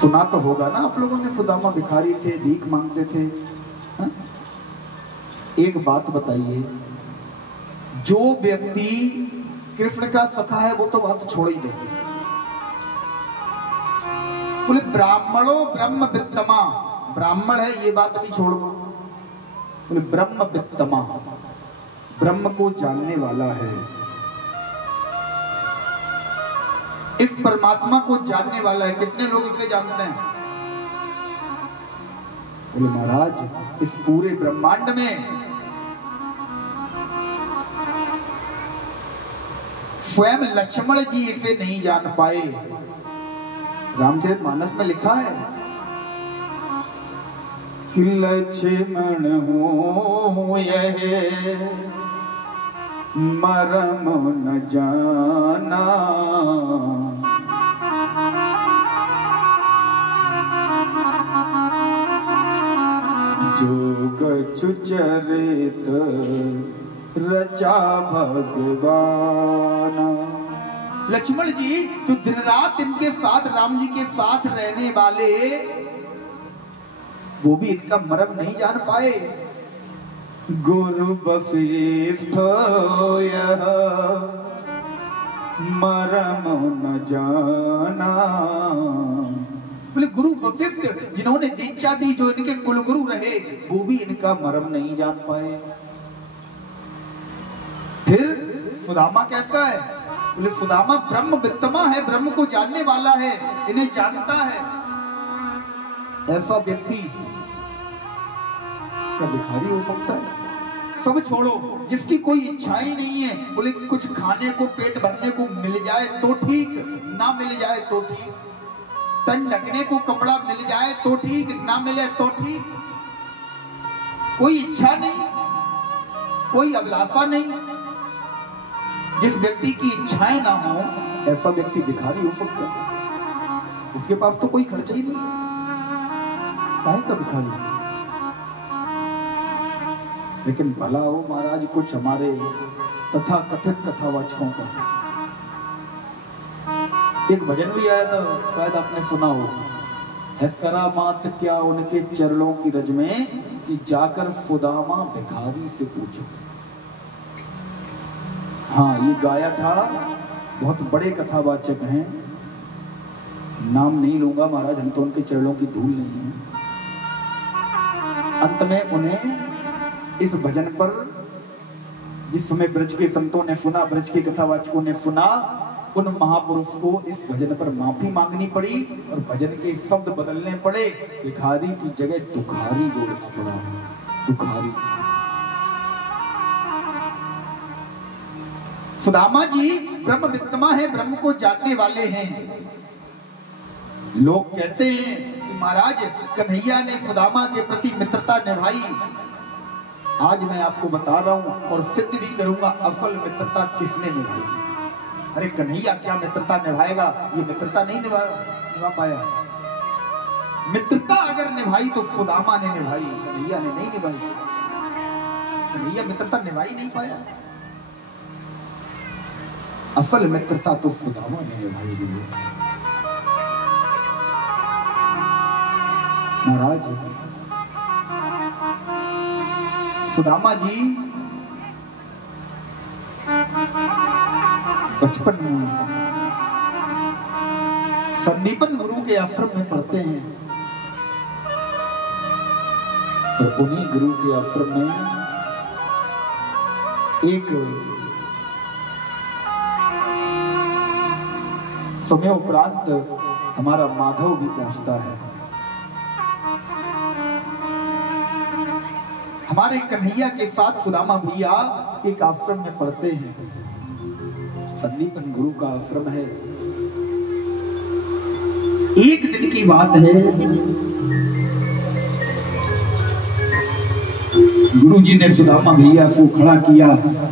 सुना तो होगा ना आप लोगों ने, सुदामा भिखारी थे, भीख मांगते थे। हा? एक बात बताइए, जो व्यक्ति कृष्ण का सखा है वो तो बात छोड़ ही दे, बोले ब्राह्मणों ब्रह्म वित्तमा, ब्राह्मण है ये बात भी छोड़ दो, बोले ब्रह्म वित्तमा, ब्रह्म को जानने वाला है, इस परमात्मा को जानने वाला है। कितने लोग इसे जानते हैं? बोले महाराज इस पूरे ब्रह्मांड में स्वयं लक्ष्मण जी इसे नहीं जान पाए। रामचरितमानस में लिखा है कि लक्ष्मण हो यह मरम न जाना, जोग चरित रचा भगवाना। लक्ष्मण जी जो दिन रात इनके साथ, राम जी के साथ रहने वाले, वो भी इनका मर्म नहीं जान पाए। गुरु वशिष्ठ यह मर्म न जाना, बोले गुरु वशिष्ठ जिन्होंने दीक्षा दी, जो इनके कुलगुरु रहे, वो भी इनका मर्म नहीं जान पाए। फिर सुदामा कैसा है? बोले सुदामा ब्रह्म वित्तमा है, ब्रह्म को जानने वाला है, इन्हें जानता है। ऐसा व्यक्ति क्या भिखारी हो सकता है? सब छोड़ो, जिसकी कोई इच्छाएं नहीं है, बोले कुछ खाने को, पेट भरने को मिल जाए तो ठीक, ना मिल जाए तो ठीक, तन ढकने को कपड़ा मिल जाए तो ठीक, ना मिले तो ठीक, कोई इच्छा नहीं, कोई अभिलाषा नहीं। जिस व्यक्ति की इच्छाएं ना हो, ऐसा व्यक्ति भिखारी हो सकता है। उसके पास तो कोई खर्चा ही नहीं, काहे का भिखारी? लेकिन भला हो महाराज कुछ हमारे तथा कथित कथावाचकों का। एक भजन भी आया था, शायद आपने सुना हो, है करामात क्या उनके चरणों की रज में, कि जाकर सुदामा भिखारी से पूछो। हाँ, ये गाया था, बहुत बड़े कथावाचक हैं, नाम नहीं लूंगा महाराज, हम तो उनके चरणों की धूल नहीं है। अंत में उन्हें इस भजन पर, जिस समय ब्रज के संतों ने सुना, ब्रज के कथावाचकों ने सुना, उन महापुरुष को इस भजन पर माफी मांगनी पड़ी और भजन के शब्द बदलने पड़े। भिखारी की जगह दुखारी जोड़ना पड़ा। दुखारी। सुदामा जी ब्रह्म वित्तमा है, ब्रह्म को जानने वाले हैं। लोग कहते हैं कि महाराज कन्हैया ने सुदामा के प्रति मित्रता निभाई। आज मैं आपको बता रहा हूं और सिद्ध भी करूंगा असल मित्रता किसने निभाई। अरे कन्हैया क्या मित्रता निभाएगा? ये मित्रता नहीं निभा पाया। मित्रता अगर निभाई तो सुदामा ने निभाई, कन्हैया ने नहीं निभाई। कन्हैया मित्रता निभाई नहीं पाया। असल मित्रता तो सुदामा ने निभाई दी। महाराज सुदामा जी बचपन में संदीपन गुरु के आश्रम में पढ़ते हैं और उन्हीं गुरु के आश्रम में एक समय उपरांत हमारा माधव भी पहुंचता है। हमारे कन्हैया के साथ सुदामा भैया एक आश्रम में पढ़ते हैं। संदीपन गुरु का आश्रम है। एक दिन की बात है, गुरु जी ने सुदामा भैया को खड़ा किया।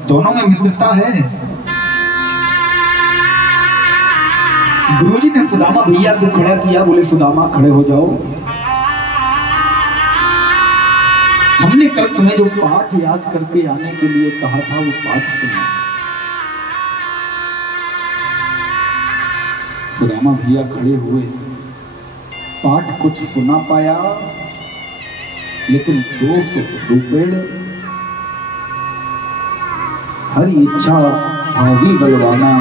दोनों में मित्रता है। गुरु जी ने सुदामा भैया को खड़ा किया, बोले सुदामा खड़े हो जाओ। हमने कल तुम्हें जो पाठ याद करके आने के लिए कहा था वो पाठ सुना। सुदामा भैया खड़े हुए पाठ कुछ सुना पाया, लेकिन 200 रुपये हरी इच्छा भावी बलवाना,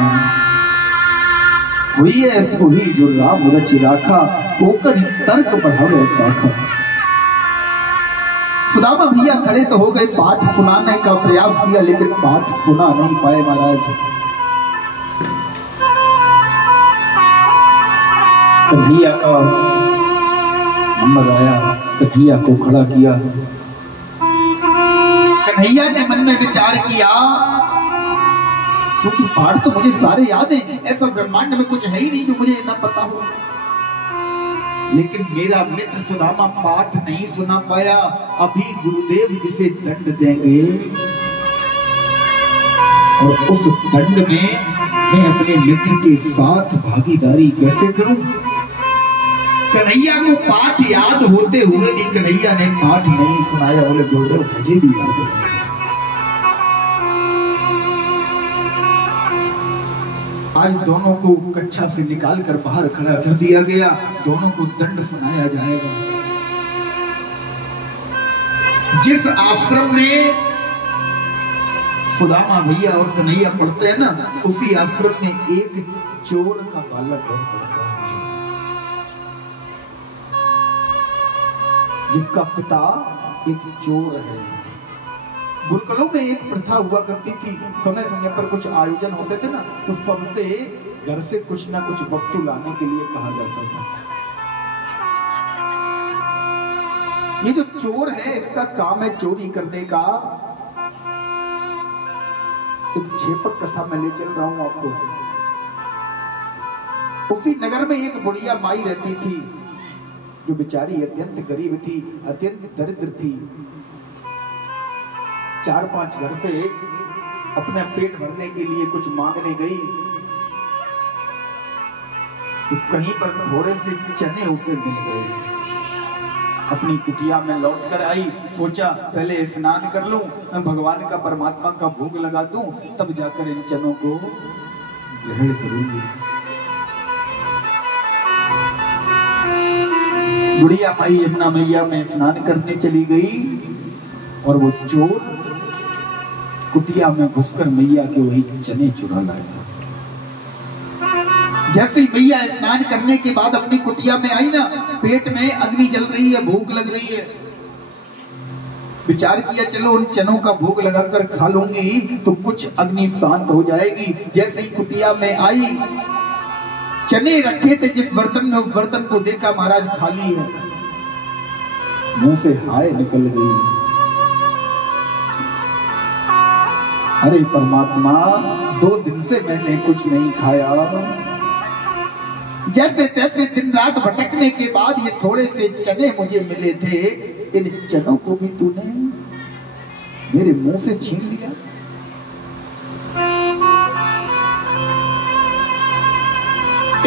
हुई है सोही जो राम रच राखा, होकर तर्क बढ़ावे साखा। सुदामा भैया खड़े तो हो गए, पाठ सुनाने का प्रयास किया लेकिन पाठ सुना नहीं पाए महाराज। कन्हैया का नंबर आया, कन्हैया को खड़ा किया। कन्हैया ने मन में विचार किया, क्योंकि पाठ तो मुझे सारे याद हैं, ऐसा ब्रह्मांड में कुछ है ही नहीं जो मुझे ना पता हो। लेकिन मेरा मित्र सुदामा पाठ नहीं सुना पाया, अभी गुरुदेव इसे दंड देंगे और उस दंड में मैं अपने मित्र के साथ भागीदारी कैसे करूं। कन्हैया को पाठ याद होते हुए भी कन्हैया ने पाठ नहीं सुनाया। बोले गुरुदेव मुझे भी याद है। आज दोनों को कक्षा से निकालकर बाहर खड़ा कर दिया गया, दोनों को दंड सुनाया जाएगा। जिस आश्रम में सुदामा भैया और कन्हैया पढ़ते हैं ना, उसी आश्रम में एक चोर का बालक और पढ़ता है, जिसका पिता एक चोर है। गुरुकुलों में एक प्रथा हुआ करती थी, समय समय पर कुछ आयोजन होते थे ना, तो सबसे घर से कुछ ना कुछ वस्तु लाने के लिए कहा जाता था। ये जो चोर है, इसका काम है चोरी करने का। एक छेपक कथा मैं ले चल रहा हूं आपको। उसी नगर में एक बुढ़िया माई रहती थी, जो बेचारी अत्यंत गरीब थी, अत्यंत दरिद्र थी। 4-5 घर से अपने पेट भरने के लिए कुछ मांगने गई, तो कहीं पर थोड़े से चने उसे मिल गए। अपनी कुटिया में लौट कर आई, सोचा पहले स्नान कर लूं, भगवान का परमात्मा का भोग लगा दूं, तब जाकर इन चनों को ग्रहण करूंगी। बुढ़िया माई यमुना मैया में स्नान करने चली गई और वो चोर कुटिया में घुसकर मैया के वही चने चुरा लाया। जैसे ही मैया स्नान करने के बाद अपनी कुटिया में आई ना, पेट में अग्नि जल रही है, भूख लग रही है। विचार किया चलो उन चनों का भोग लगाकर खा लूंगी तो कुछ अग्नि शांत हो जाएगी। जैसे ही कुटिया में आई, चने रखे थे जिस बर्तन में, उस बर्तन को देखा महाराज खाली है। मुंह से हाय निकल गई, अरे परमात्मा 2 दिन से मैंने कुछ नहीं खाया। जैसे तैसे दिन रात भटकने के बाद ये थोड़े से चने मुझे मिले थे, इन चनों को भी तूने मेरे मुंह से छीन लिया।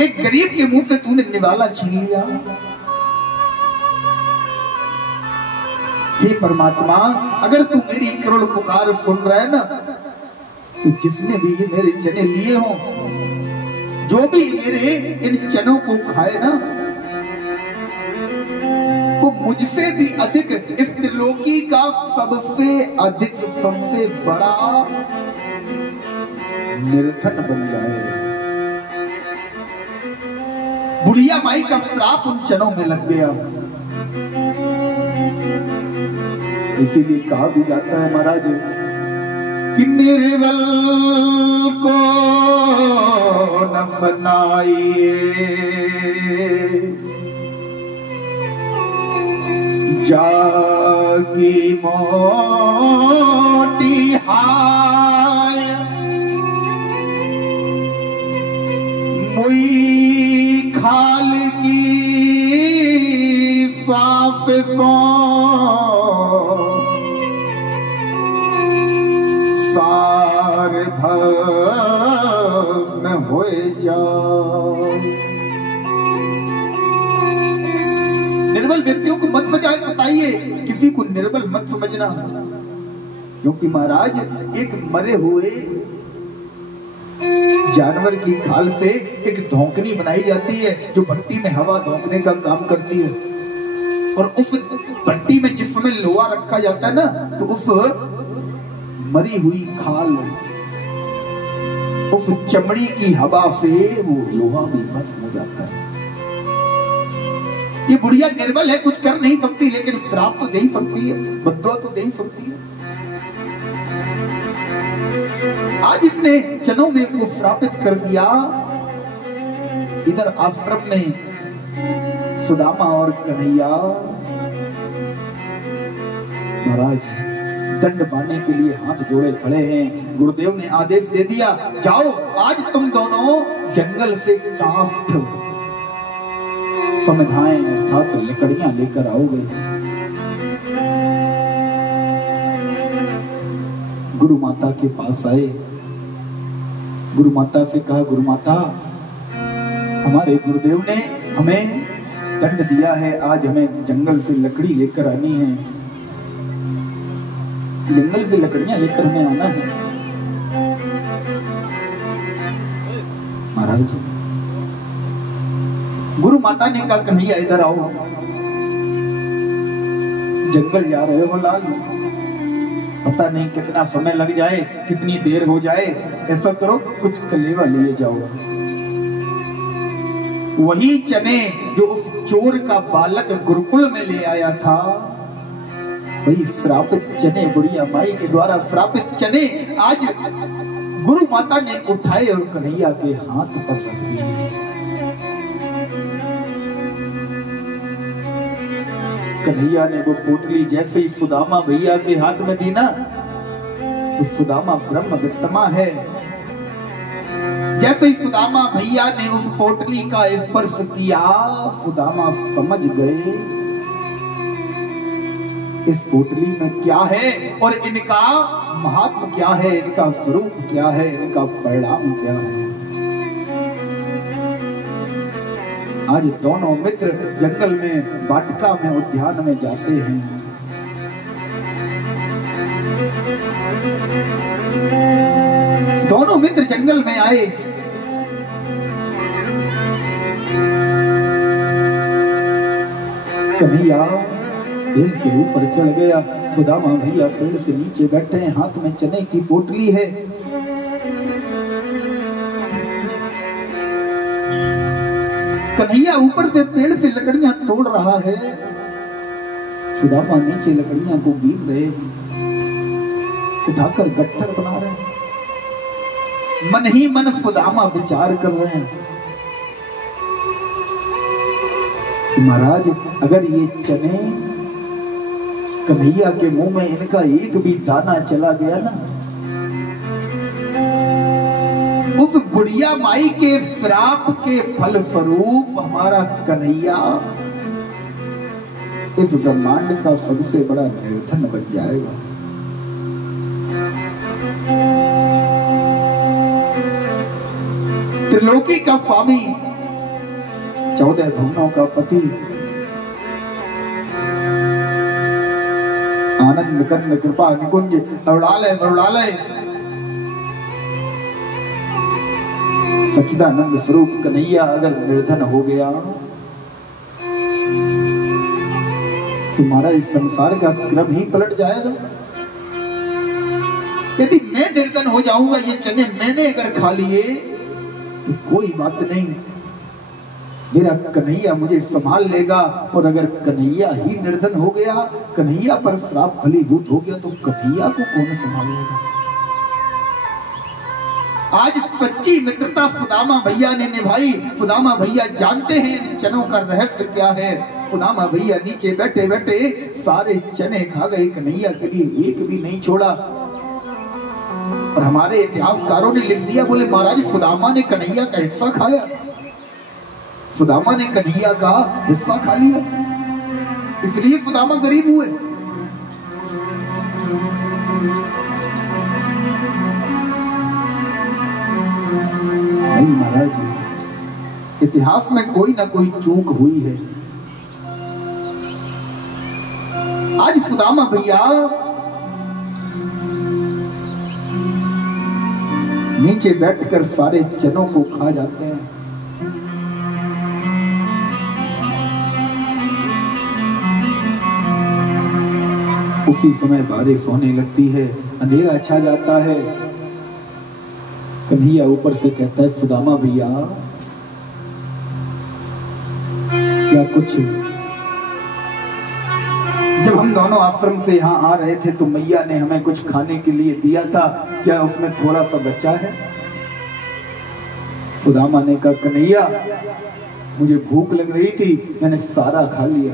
एक गरीब के मुंह से तूने निवाला छीन लिया। हे परमात्मा, अगर तू मेरी करुण पुकार सुन रहा है ना, तो जिसने भी मेरे चने लिए हों, जो भी मेरे इन चनों को खाए ना, वो मुझसे भी अधिक इस त्रिलोकी का सबसे अधिक, सबसे बड़ा निर्धन बन जाए। बुढ़िया माई का श्राप उन चनों में लग गया। इसीलिए कहा भी जाता है महाराज कि निर्बल को न सताइए, जागी मोटी हाय, मुई खाल की सांस सो सार भस्म हो जाए। निर्बल व्यक्तियों को मत सताइए, किसी को निर्बल मत समझना, क्योंकि महाराज एक मरे हुए जानवर की खाल से एक धौंकनी बनाई जाती है जो भट्टी में हवा धौंकने का काम करती है, और उस भट्टी में जिसमें लोहा रखा जाता है ना, तो उस मरी हुई खाल, उस चमड़ी की हवा से वो लोहा भी भस्म हो जाता है। ये बुढ़िया निर्बल है, कुछ कर नहीं सकती, लेकिन श्राप तो दे ही सकती है, बद्दुआ तो दे ही सकती है। आज इसने चनों में को श्रापित कर दिया। इधर आश्रम में सुदामा और कन्हैया महाराज दंड पाने के लिए हाथ जोड़े खड़े हैं। गुरुदेव ने आदेश दे दिया, जाओ आज तुम दोनों जंगल से काष्ठ समिधाएं अर्थात लकड़ियां लेकर आओगे। गुरु माता के पास आए, गुरु माता से कहा, गुरु माता हमारे गुरुदेव ने हमें दंड दिया है, आज हमें जंगल से लकड़ी लेकर आनी है, जंगल से लकड़ियां लेकर हमें आना है। महाराज गुरु माता ने कहा, कन्हैया इधर आओ, जंगल जा रहे हो लाल, पता नहीं कितना समय लग जाए, कितनी देर हो जाए, ऐसा करो कुछ कलेवा लिए जाओ। वही चने जो उस चोर का बालक गुरुकुल में ले आया था, वही श्रापित चने, बुढ़िया माई के द्वारा श्रापित चने आज गुरु माता ने उठाए और कन्हैया के हाथ पर रख दिए। कन्हैया ने वो पोटली जैसे ही सुदामा भैया के हाथ में दी ना, तो सुदामा ब्रह्मदत्तमा है, जैसे ही सुदामा भैया ने उस पोटली का स्पर्श किया, सुदामा समझ गए इस पोटली में क्या है और इनका महात्म क्या है, इनका स्वरूप क्या है, इनका परिणाम क्या है। आज दोनों मित्र जंगल में, वाटिका में, उद्यान में जाते हैं। दोनों मित्र जंगल में आए, कन्हैया पेड़ के ऊपर चढ़ गया, सुदामा भैया पेड़ से नीचे बैठे हैं, हाथ में चने की पोटली है। कन्हैया ऊपर से पेड़ से लकड़ियां तोड़ रहा है, सुदामा नीचे लकड़ियां को बीन रहे, उठाकर गट्ठर बना रहे हैं। मन ही मन सुदामा विचार कर रहे हैं, महाराज अगर ये चने कन्हैया के मुंह में इनका एक भी दाना चला गया ना, उस बुढ़िया माई के श्राप के फल स्वरूप हमारा कन्हैया इस ब्रह्मांड का सबसे बड़ा निर्धन बन जाएगा। त्रिलोकी का स्वामी, 14 भुवनों का पति, आनंद कंद कृपा निकुंज अरुणालय सच्चिदानंद स्वरूप कन्हैया अगर निर्धन हो गया, तुम्हारा इस संसार का क्रम ही पलट जाएगा। यदि मैं निर्धन हो जाऊंगा, ये चने मैंने अगर खा लिए तो कोई बात नहीं, मेरा कन्हैया मुझे संभाल लेगा। और अगर कन्हैया ही निर्धन हो गया, कन्हैया पर श्राप फलीभूत हो गया, तो कन्हैया को कौन संभालेगा। आज सच्ची मित्रता सुदामा भैया ने निभाई। सुदामा भैया जानते हैं इन चनों का रहस्य क्या है। सुदामा भैया नीचे बैठे बैठे सारे चने खा गए, कन्हैया के लिए एक भी नहीं छोड़ा। और हमारे इतिहासकारों ने लिख दिया, बोले महाराज सुदामा ने कन्हैया का हिस्सा खाया, सुदामा ने कन्हैया का हिस्सा खा लिया, इसलिए सुदामा गरीब हुए। नहीं महाराज, इतिहास में कोई ना कोई चूक हुई है। आज सुदामा भैया नीचे बैठकर सारे चनों को खा जाते हैं। उसी समय बारिश होने लगती है, अंधेरा छा जाता है। कन्हैया ऊपर से कहता है, सुदामा भैया क्या कुछ, जब हम दोनों आश्रम से यहाँ आ रहे थे तो मैया ने हमें कुछ खाने के लिए दिया था, क्या उसमें थोड़ा सा बचा है? सुदामा ने कहा, कन्हैया मुझे भूख लग रही थी, मैंने सारा खा लिया।